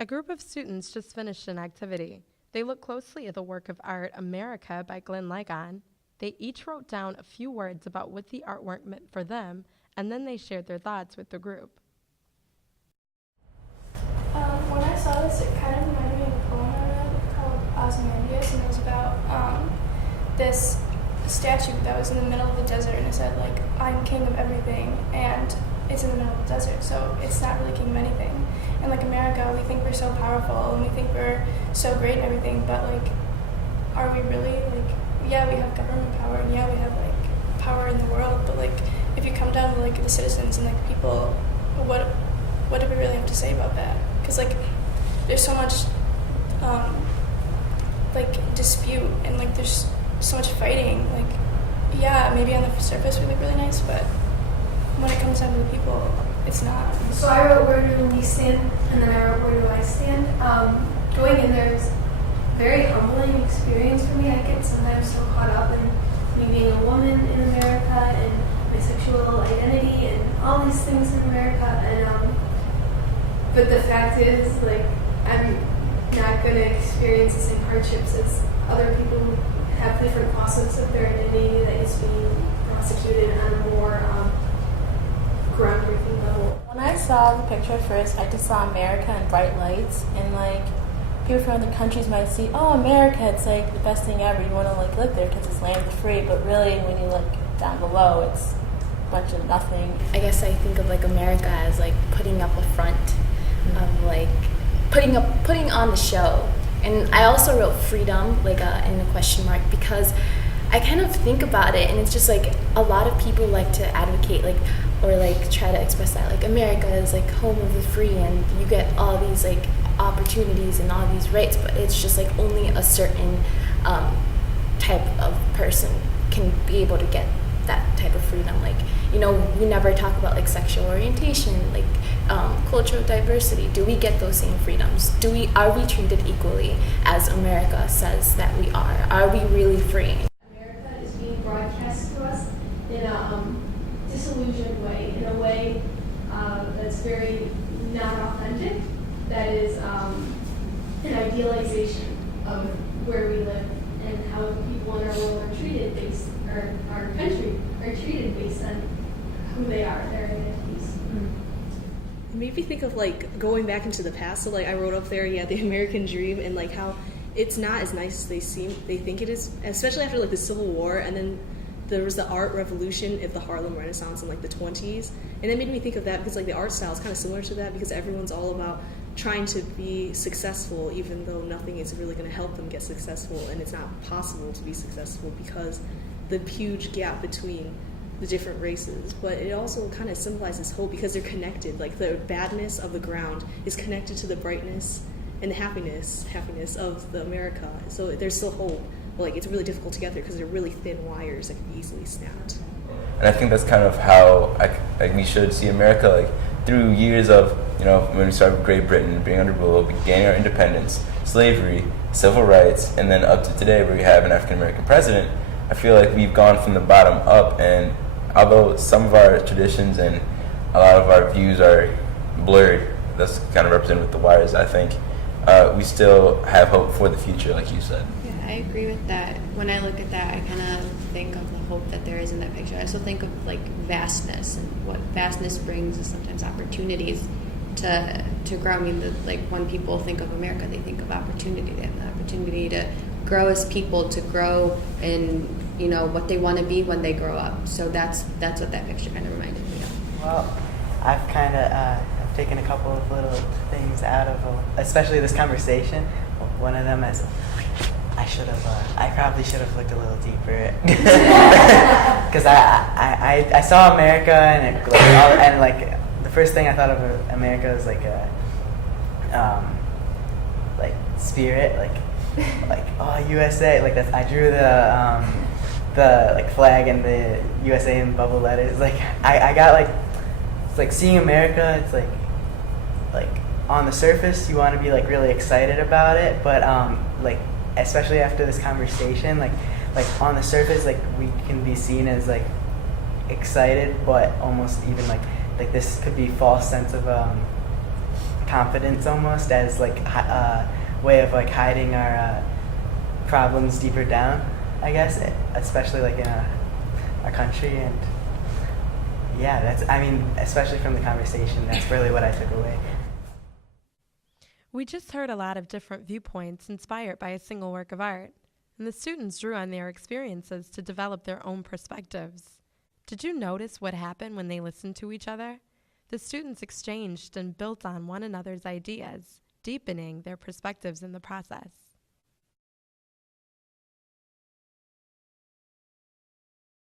A group of students just finished an activity. They looked closely at the work of art America by Glenn Ligon. They each wrote down a few words about what the artwork meant for them, and then they shared their thoughts with the group. When I saw this, it kind of reminded me of a poem I read called Ozymandias, and it was about this statue that was in the middle of the desert, and it said, like, I'm king of everything, and it's in the middle of the desert, so it's not really king of anything. And, like, America, we think we're so powerful, and we think we're so great and everything, but, like, are we really? Like, yeah, we have government power, and yeah, we have, like, power in the world, but, like, if you come down to, like, the citizens and, like, people, what do we really have to say about that? Because, like, there's so much like dispute, and like there's so much fighting. Like, yeah, maybe on the surface we look really nice, but when it comes down to the people, it's not. So I wrote where do we stand, and then I wrote where do I stand. Going in there is a very humbling experience for me. I get sometimes so caught up in me being a woman in America and my sexual identity and all these things in America, and but the fact is, like, I'm not going to experience the same hardships as other people who have different facets of their identity that is being prosecuted on a more groundbreaking level. When I saw the picture first, I just saw America and bright lights, and like people from other countries might see, oh, America, it's like the best thing ever. You want to like live there because it's land of the free, but really when you look down below, it's a bunch of nothing. I guess I think of like America as like putting up a front of like putting on the show. And I also wrote freedom like in a question mark because I kind of think about it, and it's just like a lot of people like to advocate like or like try to express that like America is like home of the free and you get all these like opportunities and all these rights, but it's just like only a certain type of person can be able to get that type of freedom. Like, you know, we never talk about like sexual orientation, like cultural diversity. Do we get those same freedoms? Are we treated equally as America says that we are? Are we really free? America is being broadcast to us in a disillusioned way, in a way that's very not authentic, that is an idealization of where we live and how the people in our world are treated based, or our country are treated based on who they are, their identities. It made me think of like going back into the past. So like I wrote up there, the American dream, and like how it's not as nice as they think it is, especially after like the Civil War, and then there was the art revolution of the Harlem Renaissance in like the 20s, and it made me think of that because like the art style is kind of similar to that because everyone's all about trying to be successful even though nothing is really going to help them get successful, and it's not possible to be successful because the huge gap between the different races. But it also kind of symbolizes hope because they're connected. Like the badness of the ground is connected to the brightness and the happiness of the America. So there's still hope. But like it's really difficult to get there because they're really thin wires that can be easily snapped. And I think that's kind of how we should see America, like through years of, when we started with Great Britain, being under rule, gaining our independence, slavery, civil rights, and then up to today where we have an African American president. I feel like we've gone from the bottom up, and although some of our traditions and a lot of our views are blurred, that's kind of represented with the wires, I think we still have hope for the future, like you said. I agree with that. When I look at that, I kind of think of the hope that there is in that picture. I also think of like vastness, and what vastness brings is sometimes opportunities to grow. I mean, like when people think of America, they think of opportunity. They have the opportunity to grow as people, to grow in what they want to be when they grow up. So that's what that picture kind of reminded me of. Well, I've kind of I've taken a couple of little things out of, especially this conversation. One of them is I probably should have looked a little deeper because I saw America and the first thing I thought of America was like a like spirit, like oh USA, like that's, I drew the like flag and the USA in bubble letters. Like I got like, it's like seeing America. It's like on the surface you want to be like really excited about it, but like especially after this conversation, like on the surface, like we can be seen as like excited, but almost even like this could be false sense of confidence almost as like a way of like hiding our problems deeper down, I guess, especially like in our country. And yeah, especially from the conversation, that's really what I took away. We just heard a lot of different viewpoints inspired by a single work of art, and the students drew on their experiences to develop their own perspectives. Did you notice what happened when they listened to each other? The students exchanged and built on one another's ideas, deepening their perspectives in the process.